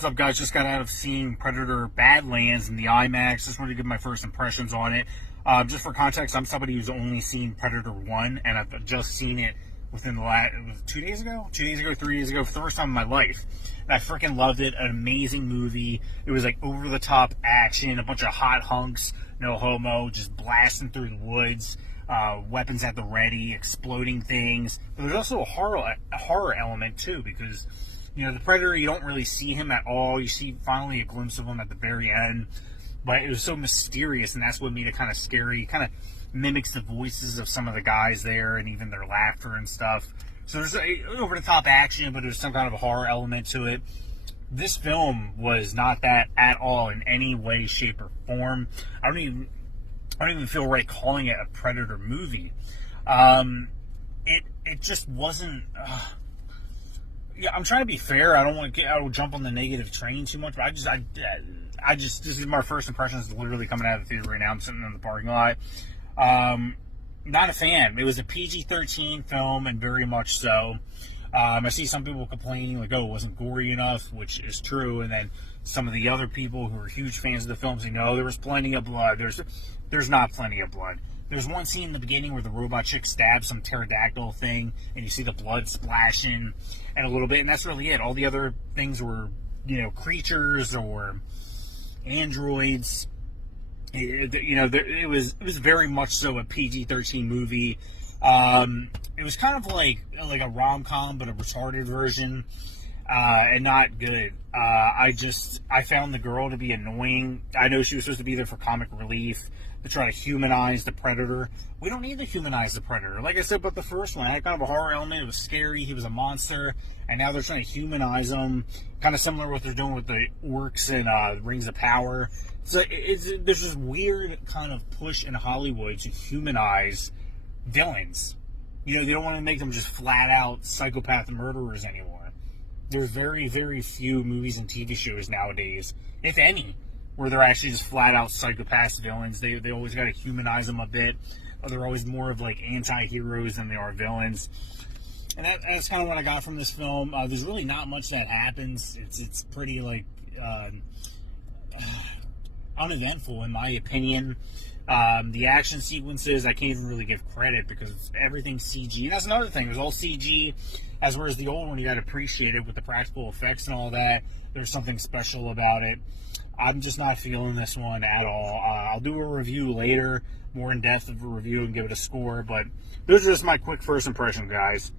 What's up, guys? Just got out of seeing Predator Badlands in the IMAX. Just wanted to give my first impressions on it. Just for context, I'm somebody who's only seen Predator 1, and I've just seen it within the last, it was 2 days ago? 2 days ago, 3 days ago, for the first time in my life. And I freaking loved it. An amazing movie. It was like over-the-top action, a bunch of hot hunks, no homo, just blasting through the woods. Weapons at the ready, exploding things. But there's also a horror element, too, because you know, the Predator, you don't really see him at all. You see finally a glimpse of him at the very end. But it was so mysterious, and that's what made it kind of scary. It kind of mimics the voices of some of the guys there and even their laughter and stuff. So there's over-the-top action, but there's some kind of a horror element to it. This film was not that at all in any way, shape, or form. I don't even feel right calling it a Predator movie. It just wasn't... Yeah, I'm trying to be fair. I don't want to jump on the negative train too much, but I just this is my first impressions literally coming out of the theater right now. I'm sitting in the parking lot. Not a fan. It was a PG-13 film, and very much so. I see some people complaining like, oh, it wasn't gory enough, which is true, and then some of the other people who are huge fans of the film say, no, there was plenty of blood. There's not plenty of blood. There's one scene in the beginning where the robot chick stabs some pterodactyl thing, and you see the blood splashing and a little bit, and that's really it. All the other things were, you know, creatures or androids. It was very much so a PG-13 movie. It was kind of like a rom-com, but a retarded version, and not good. I found the girl to be annoying. I know she was supposed to be there for comic relief, to try to humanize the Predator. We don't need to humanize the Predator. Like I said about the first one, it had kind of a horror element. It was scary. He was a monster. And now they're trying to humanize him. Kind of similar to what they're doing with the orcs in Rings of Power. So there's this weird kind of push in Hollywood to humanize villains. You know, they don't want to make them just flat-out psychopath murderers anymore. There's very, very few movies and TV shows nowadays, if any, where they're actually just flat-out psychopath villains. They always got to humanize them a bit. Or they're always more of like anti-heroes than they are villains. And that's kind of what I got from this film. There's really not much that happens. It's pretty like uneventful in my opinion. The action sequences, I can't even really give credit because everything's CG. And that's another thing. It was all CG, as whereas the old one, you got to appreciate it with the practical effects and all that. There's something special about it. I'm just not feeling this one at all. I'll do a review later, more in-depth of a review, and give it a score. But those are just my quick first impressions, guys.